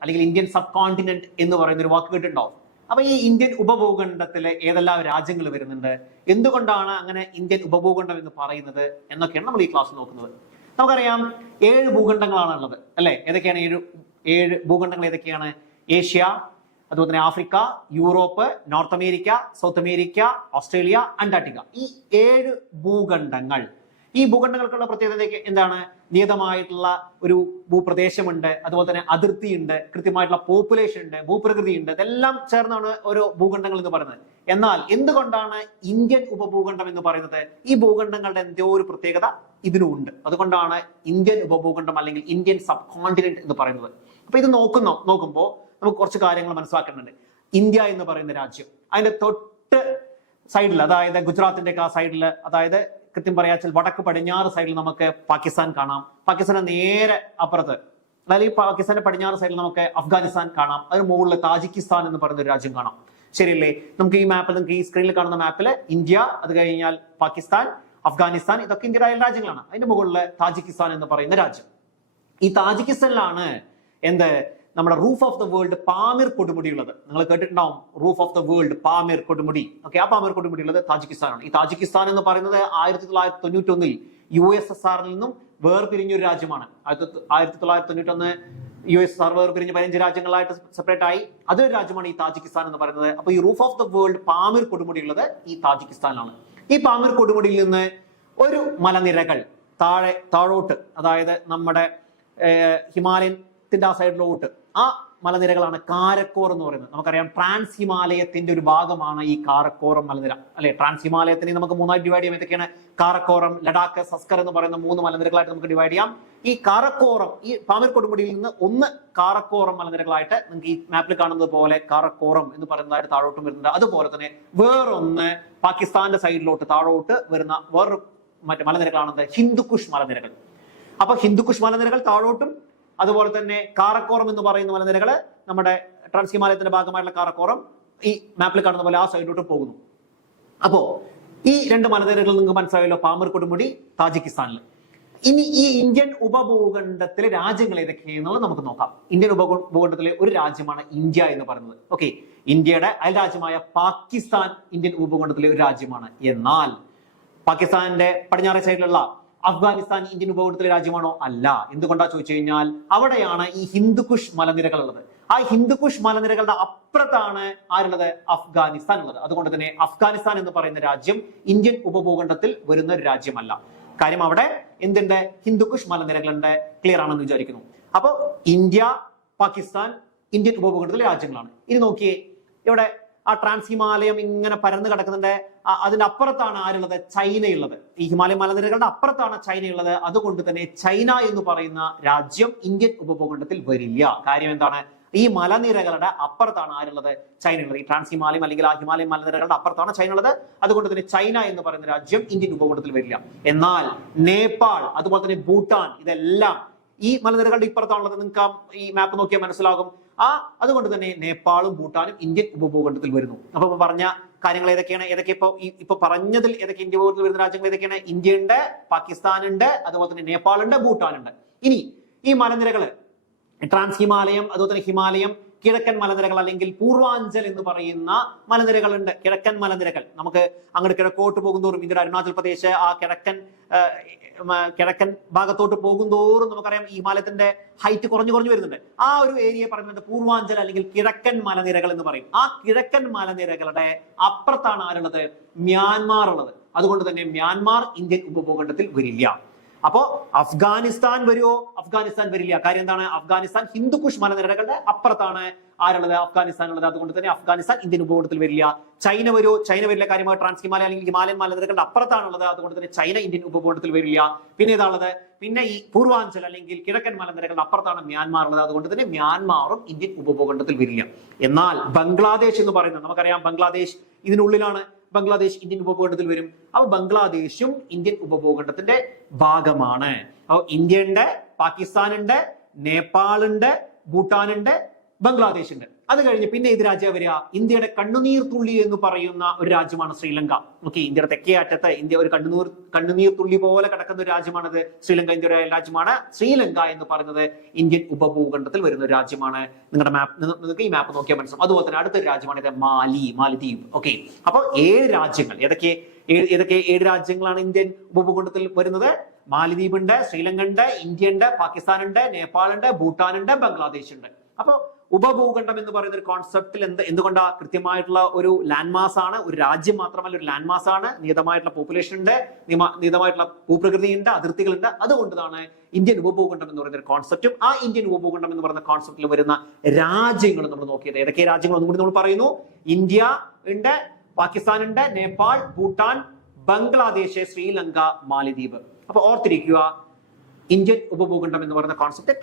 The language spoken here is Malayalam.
അല്ലെങ്കിൽ ഇന്ത്യൻ സബ് കോണ്ടിനെന്റ് എന്ന് പറയുന്ന ഒരു വാക്ക് കേട്ടിട്ടുണ്ടോ അപ്പൊ ഈ ഇന്ത്യൻ ഉപഭൂഖണ്ഡത്തിലെ ഏതെല്ലാം രാജ്യങ്ങൾ വരുന്നുണ്ട്? എന്തുകൊണ്ടാണ് അങ്ങനെ ഇന്ത്യൻ ഉപഭൂഖണ്ഡം എന്ന് പറയുന്നത് എന്നൊക്കെയാണ് നമ്മൾ ഈ ക്ലാസ് നോക്കുന്നത്. നമുക്കറിയാം ഏഴ് ഭൂഖണ്ഡങ്ങളാണ് ഉള്ളത് അല്ലെ? ഏതൊക്കെയാണ് ഏഴ് ഏഴ് ഭൂഖണ്ഡങ്ങൾ ഏതൊക്കെയാണ്? ഏഷ്യ അതുപോലെ തന്നെ Africa Europe North America South America Australia Antarctica. ഈ ഏഴ് ഭൂഖണ്ഡങ്ങൾ ഈ ഭൂഖണ്ഡങ്ങൾക്കുള്ള പ്രത്യേകത എന്താണ്? നിയതമായിട്ടുള്ള ഒരു ഭൂപ്രദേശമുണ്ട് അതുപോലെ തന്നെ അതിർത്തിയുണ്ട് കൃത്യമായിട്ടുള്ള പോപ്പുലേഷൻ ഉണ്ട് ഭൂപ്രകൃതി ഉണ്ട് ഇതെല്ലാം ചേർന്നാണ് ഓരോ ഭൂഖണ്ഡങ്ങൾ എന്ന് പറയുന്നത്. എന്നാൽ എന്തുകൊണ്ടാണ് ഇന്ത്യൻ ഉപഭൂഖണ്ഡം എന്ന് പറയുന്നത്? ഈ ഭൂഖണ്ഡങ്ങളുടെ എന്തോ ഒരു പ്രത്യേകത ഇതിനും ഉണ്ട് അതുകൊണ്ടാണ് ഇന്ത്യൻ ഉപഭൂഖണ്ഡം അല്ലെങ്കിൽ ഇന്ത്യൻ സബ് കോണ്ടിനെന്റ് എന്ന് പറയുന്നത്. അപ്പൊ ഇത് നോക്കുന്നു നോക്കുമ്പോൾ നമുക്ക് കുറച്ച് കാര്യങ്ങൾ മനസ്സിലാക്കുന്നുണ്ട് ഇന്ത്യ എന്ന് പറയുന്ന രാജ്യം അതിന്റെ തൊട്ട് സൈഡിൽ അതായത് ഗുജറാത്തിന്റെ സൈഡിൽ അതായത് കൃത്യം പറയാച്ചാൽ വടക്ക് പടിഞ്ഞാറ് സൈഡിൽ നമുക്ക് പാകിസ്ഥാൻ കാണാം. പാകിസ്ഥാന് നേരെ അപ്പുറത്ത്. അതായത് ഈ പാകിസ്ഥാന്റെ പടിഞ്ഞാറ് സൈഡിൽ നമുക്ക് അഫ്ഗാനിസ്ഥാൻ കാണാം. അതിന് മുകളിൽ താജിക്കിസ്ഥാൻ എന്ന് പറയുന്ന ഒരു രാജ്യം കാണാം. ശരിയല്ലേ? നമുക്ക് ഈ മാപ്പിൽ നിങ്ങൾക്ക് ഈ സ്ക്രീനിൽ കാണുന്ന മാപ്പിൽ ഇന്ത്യ അത് കഴിഞ്ഞാൽ പാകിസ്ഥാൻ അഫ്ഗാനിസ്ഥാൻ ഇതൊക്കെ ഇന്ത്യയുടെ അയൽ രാജ്യങ്ങളാണ്. അതിന്റെ മുകളിൽ താജിക്കിസ്ഥാൻ എന്ന് പറയുന്ന രാജ്യം. ഈ താജിക്കിസ്ഥാനിലാണ് എന്ത് നമ്മുടെ roof of the world Pamir കൊടുമുടി ഉള്ളത് നിങ്ങൾ കേട്ടിട്ടുണ്ടാവും roof of the world Pamir കൊടുമുടി. ഓക്കെ ആ പാമിർ കൊടുമുടി ഉള്ളത് താജിക്കിസ്ഥാനാണ്. ഈ താജിക്കിസ്ഥാൻ എന്ന് പറയുന്നത് ആയിരത്തി തൊള്ളായിരത്തി തൊണ്ണൂറ്റൊന്നിൽ യു എസ് എസ് ആറിൽ നിന്നും വേർപിരിഞ്ഞൊരു രാജ്യമാണ്. ആയിരത്തി ആയിരത്തി തൊള്ളായിരത്തി തൊണ്ണൂറ്റൊന്ന് യു എസ് ആർ വേർപിരിഞ്ഞ് പതിനഞ്ച് രാജ്യങ്ങളായിട്ട് സെപ്പറേറ്റ് ആയി. അതൊരു രാജ്യമാണ് ഈ താജിക്കിസ്ഥാൻ എന്ന് പറയുന്നത്. അപ്പൊ ഈ roof of the world Pamir കൊടുമുടി ഉള്ളത് ഈ താജിക്കിസ്ഥാനിലാണ്. ഈ പാമിർ കൊടുമുടിയിൽ നിന്ന് ഒരു മലനിരകൾ താഴെ താഴോട്ട് അതായത് നമ്മുടെ ഹിമാലയത്തിന്റെ ആ സൈഡിലോട്ട് ആ മലനിരകളാണ് കാരക്കോർ എന്ന് പറയുന്നത്. നമുക്കറിയാം ട്രാൻസ് ഹിമാലയത്തിന്റെ ഒരു ഭാഗമാണ് ഈ കാരക്കോറം മലനിര. അല്ലെ? ട്രാൻസ് ഹിമാലയത്തിനെ നമുക്ക് മൂന്നായി ഡിവൈഡ് ചെയ്യാം. ഏതൊക്കെയാണ്? കാരക്കോറം ലഡാക്ക് സസ്കർ എന്ന് പറയുന്ന മൂന്ന് മലനിരകളായിട്ട് നമുക്ക് ഡിവൈഡ് ചെയ്യാം. ഈ കാരക്കോറം ഈ പാമിർ കൊടുമുടിയിൽ നിന്ന് ഒന്ന് കാരക്കോറം മലനിരകളായിട്ട് നിങ്ങൾക്ക് ഈ മാപ്പിൽ കാണുന്നത് പോലെ കാരക്കോറം എന്ന് പറയുന്നതായിട്ട് താഴോട്ടും വരുന്നുണ്ട്. അതുപോലെ തന്നെ വേറൊന്ന് പാകിസ്ഥാന്റെ സൈഡിലോട്ട് താഴോട്ട് വരുന്ന വേറൊരു മറ്റു മലനിരകളാണെന്ന് ഹിന്ദുക്കുഷ് മലനിരകൾ. അപ്പൊ ഹിന്ദുക്കുഷ് മലനിരകൾ താഴോട്ടും അതുപോലെ തന്നെ കാറക്കോറം എന്ന് പറയുന്ന മലനിരകൾ നമ്മുടെ ട്രാൻസ് ഹിമാലയത്തിന്റെ ഭാഗമായിട്ടുള്ള കാറക്കോറം ഈ മാപ്പിൽ കാണുന്ന പോലെ ആ സൈഡിലോട്ട് പോകുന്നു. അപ്പോ ഈ രണ്ട് മലനിരകൾ നിങ്ങൾക്ക് മനസ്സിലായല്ലോ പാമർ കൊടുമുടി താജിക്കിസ്ഥാനിൽ ഇനി ഈ ഇന്ത്യൻ ഉപഭൂഖണ്ഡത്തിലെ രാജ്യങ്ങൾ ഏതൊക്കെയെന്നുള്ളത് നമുക്ക് നോക്കാം. ഇന്ത്യൻ ഉപഭൂഖണ്ഡത്തിലെ ഒരു രാജ്യമാണ് ഇന്ത്യ എന്ന് പറയുന്നത്. ഓക്കെ ഇന്ത്യയുടെ അയൽ രാജ്യമായ പാകിസ്ഥാൻ ഇന്ത്യൻ ഉപഭൂഖണ്ഡത്തിലെ ഒരു രാജ്യമാണ്. എന്നാൽ പാകിസ്ഥാന്റെ പടിഞ്ഞാറേ സൈഡിലുള്ള അഫ്ഗാനിസ്ഥാൻ ഇന്ത്യൻ ഉപഭൂഖണ്ഡത്തിലെ രാജ്യമാണോ? അല്ല. എന്തുകൊണ്ടാ ചോദിച്ചു കഴിഞ്ഞാൽ അവിടെയാണ് ഈ ഹിന്ദുക്കുഷ് മലനിരകൾ ഉള്ളത്. ആ ഹിന്ദുക്കുഷ് മലനിരകളുടെ അപ്പുറത്താണ് ആരുള്ളത്? അഫ്ഗാനിസ്ഥാൻ ഉള്ളത്. അതുകൊണ്ട് തന്നെ അഫ്ഗാനിസ്ഥാൻ എന്ന് പറയുന്ന രാജ്യം ഇന്ത്യൻ ഉപഭൂഖണ്ഡത്തിൽ വരുന്ന ഒരു രാജ്യമല്ല. കാര്യം അവിടെ എന്തുണ്ട്? ഹിന്ദുക്കുഷ് മലനിരകളുണ്ട്. ക്ലിയർ ആണെന്ന് വിചാരിക്കുന്നു. അപ്പൊ ഇന്ത്യ പാകിസ്ഥാൻ ഇന്ത്യൻ ഉപഭൂഖണ്ഡത്തിലെ രാജ്യങ്ങളാണ്. ഇനി നോക്കിയേ. ഇവിടെ ആ ട്രാൻസ് ഹിമാലയം ഇങ്ങനെ പരന്ന് കിടക്കുന്നുണ്ട്. അതിന്റെ അപ്പുറത്താണ് ആരുള്ളത്? ചൈനയുള്ളത്. ഈ ഹിമാലയ മലനിരകളുടെ അപ്പുറത്താണ് ചൈനയുള്ളത്. അതുകൊണ്ട് തന്നെ ചൈന എന്ന് പറയുന്ന രാജ്യം ഇന്ത്യൻ ഉപഭൂഖണ്ഡത്തിൽ വരില്ല. കാര്യം എന്താണ്? ഈ മലനിരകളുടെ അപ്പുറത്താണ് ആരുള്ളത്? ചൈന ഉള്ളത് ഈ ട്രാൻസ് ഹിമാലയം അല്ലെങ്കിൽ ആ ഹിമാലയ മലനിരകളുടെ അപ്പുറത്താണ് ചൈന ഉള്ളത് അതുകൊണ്ട് തന്നെ ചൈന എന്ന് പറയുന്ന രാജ്യം ഇന്ത്യൻ ഉപഭൂഖണ്ഡത്തിൽ വരില്ല. എന്നാൽ നേപ്പാൾ അതുപോലെ തന്നെ ഭൂട്ടാൻ ഇതെല്ലാം ഈ മലനിരകളുടെ ഇപ്പുറത്താണുള്ളത്. നിങ്ങൾക്ക് ഈ മാപ്പ് നോക്കിയാൽ മനസ്സിലാകും. ആ അതുകൊണ്ട് തന്നെ നേപ്പാളും ഭൂട്ടാനും ഇന്ത്യൻ ഉപഭൂഖണ്ഡത്തിൽ വരുന്നു. അപ്പൊ പറഞ്ഞ കാര്യങ്ങൾ ഏതൊക്കെയാണ്? ഏതൊക്കെ ഇപ്പൊ ഈ ഇപ്പൊ പറഞ്ഞതിൽ ഏതൊക്കെ ഇന്ത്യ ഉപഭൂഖണ്ഡത്തിൽ വരുന്ന രാജ്യങ്ങൾ ഏതൊക്കെയാണ്? ഇന്ത്യ ഉണ്ട് പാകിസ്ഥാൻ ഉണ്ട് അതുപോലെ തന്നെ നേപ്പാളുണ്ട് ഭൂട്ടാനുണ്ട്. ഇനി ഈ മലനിരകൾ ട്രാൻസ് ഹിമാലയം അതുപോലെ തന്നെ ഹിമാലയം കിഴക്കൻ മലനിരകൾ അല്ലെങ്കിൽ പൂർവാഞ്ചൽ എന്ന് പറയുന്ന മലനിരകളുണ്ട്. കിഴക്കൻ മലനിരകൾ. നമുക്ക് അങ്ങോട്ട് കിഴക്കോട്ട് പോകുന്തോറും ഇന്ത്യയുടെ അരുണാചൽ പ്രദേശ് ആ കിഴക്കൻ കിഴക്കൻ ഭാഗത്തോട്ട് പോകുന്തോറും നമുക്കറിയാം ഈ ഹിമാലയത്തിന്റെ ഹൈറ്റ് കുറഞ്ഞു കുറഞ്ഞു വരുന്നുണ്ട്. ആ ഒരു ഏരിയയെ പറയുന്നത് പൂർവാഞ്ചൽ അല്ലെങ്കിൽ കിഴക്കൻ മലനിരകൾ എന്ന് പറയും. ആ കിഴക്കൻ മലനിരകളുടെ അപ്പുറത്താണ് ആരുള്ളത്? മ്യാൻമാർ ഉള്ളത്. അതുകൊണ്ട് തന്നെ മ്യാൻമാർ ഇന്ത്യൻ ഉപഭൂഖണ്ഡത്തിൽ വരില്ല. അപ്പോ അഫ്ഗാനിസ്ഥാൻ വരുമോ അഫ്ഗാനിസ്ഥാൻ വരില്ല. കാര്യം എന്താണ്? അഫ്ഗാനിസ്ഥാൻ ഹിന്ദുക്കുഷ് മലനിരകളുടെ അപ്പുറത്താണ് ആരുള്ളത്? അഫ്ഗാനിസ്ഥാൻ ഉള്ളത് അതുകൊണ്ട് തന്നെ അഫ്ഗാനിസ്ഥാൻ ഇന്ത്യൻ ഉപകൂടത്തിൽ വരില്ല. ചൈന വരുമോ ചൈന വരില്ല. കാര്യമായി ട്രാൻസ് ഹിമാലയ അല്ലെങ്കിൽ ഹിമാലയൻ മലനിരകളുടെ അപ്പുറത്താണുള്ളത്. അതുകൊണ്ട് തന്നെ ചൈന ഇന്ത്യൻ ഉപകൂടത്തിൽ വരില്ല. പിന്നെ ഇതാണുള്ളത് പിന്നെ ഈ പൂർവാഞ്ചൽ അല്ലെങ്കിൽ കിഴക്കൻ മലനിരകളുടെ അപ്പുറത്താണ് മ്യാൻമാർ ഉള്ളത് അതുകൊണ്ട് തന്നെ മ്യാൻമാറും ഇന്ത്യൻ ഉപഭൂഖണ്ഡത്തിൽ വരില്ല. എന്നാൽ ബംഗ്ലാദേശ് എന്ന് പറയുന്നത് നമുക്കറിയാം. ബംഗ്ലാദേശ് ഇതിനുള്ളിലാണ്. ബംഗ്ലാദേശ് ഇന്ത്യൻ ഉപഭൂഖണ്ഡത്തിൽ വരും. അപ്പൊ ബംഗ്ലാദേശും ഇന്ത്യൻ ഉപഭൂഖണ്ഡത്തിന്റെ ഭാഗമാണ്. അപ്പൊ ഇന്ത്യ ഉണ്ട് ഉണ്ട് ഭൂട്ടാൻ ഉണ്ട് ബംഗ്ലാദേശ് ഉണ്ട് അത് കഴിഞ്ഞ് പിന്നെ ഏത് രാജ്യം വരിക. ഇന്ത്യയുടെ കണ്ണുനീർ തുള്ളി എന്ന് പറയുന്ന ഒരു രാജ്യമാണ് ശ്രീലങ്ക. ഓക്കെ ഇന്ത്യയുടെ തെക്കേ അറ്റത്ത് ഇന്ത്യ ഒരു കണ്ണുനീർ കണ്ണുനീർ തുള്ളി പോലെ കിടക്കുന്ന ഒരു രാജ്യമാണത്. ശ്രീലങ്ക ഇന്ത്യയുടെ രാജ്യമാണ് ശ്രീലങ്ക എന്ന് പറയുന്നത്. ഇന്ത്യൻ ഉപഭൂഖണ്ഡത്തിൽ വരുന്ന ഒരു രാജ്യമാണ്. നിങ്ങളുടെ മാപ്പ് നിങ്ങൾക്ക് ഈ മാപ്പ് നോക്കിയാൽ മനസ്സിലാവും. അതുപോലെ തന്നെ അടുത്തൊരു രാജ്യമാണ് ഇത് മാലി മാലിദ്വീപ്. ഓക്കെ അപ്പോൾ ഏഴ് രാജ്യങ്ങൾ ഏതൊക്കെ ഏഴ് ഏതൊക്കെ ഏഴ് രാജ്യങ്ങളാണ് ഇന്ത്യൻ ഉപഭൂഖണ്ഡത്തിൽ വരുന്നത്? മാലിദ്വീപ് ഉണ്ട് ശ്രീലങ്ക ഉണ്ട് ഇന്ത്യ ഉണ്ട് പാകിസ്ഥാൻ ഉണ്ട് നേപ്പാൾ ഉണ്ട് ഭൂട്ടാൻ ഉണ്ട് ബംഗ്ലാദേശ് ഉണ്ട് അപ്പൊ ഉപഭൂഖണ്ഡം എന്ന് പറയുന്ന ഒരു കോൺസെപ്റ്റിൽ എന്ത് എന്തുകൊണ്ടാ കൃത്യമായിട്ടുള്ള ഒരു ലാൻഡ് മാസ് ആണ്? ഒരു രാജ്യം മാത്രമല്ല ഒരു ലാൻഡ് മാസ് ആണ്. നിയതമായിട്ടുള്ള പോപ്പുലേഷൻ ഉണ്ട്. നിയതമായിട്ടുള്ള ഭൂപ്രകൃതി ഉണ്ട് അതിർത്തികളുണ്ട്. അതുകൊണ്ടാണ് ഇന്ത്യൻ ഉപഭൂഖണ്ഡം എന്ന് പറയുന്ന ഒരു കോൺസെപ്റ്റും ആ ഇന്ത്യൻ ഉപഭൂഖണ്ഡം എന്ന് പറയുന്ന കോൺസെപ്റ്റിൽ വരുന്ന രാജ്യങ്ങൾ നമ്മൾ നോക്കിയത്. ഏതൊക്കെ രാജ്യങ്ങൾ? ഒന്നും കൂടി നമ്മൾ പറയുന്നു. ഇന്ത്യ ഉണ്ട് പാകിസ്ഥാൻ ഉണ്ട് നേപ്പാൾ ഭൂട്ടാൻ ബംഗ്ലാദേശ് ശ്രീലങ്ക മാലിദ്വീപ്. അപ്പൊ ഓർത്തിരിക്കുക ഇന്ത്യൻ ഉപഭൂഖണ്ഡം എന്ന് പറയുന്ന കോൺസെപ്റ്റ്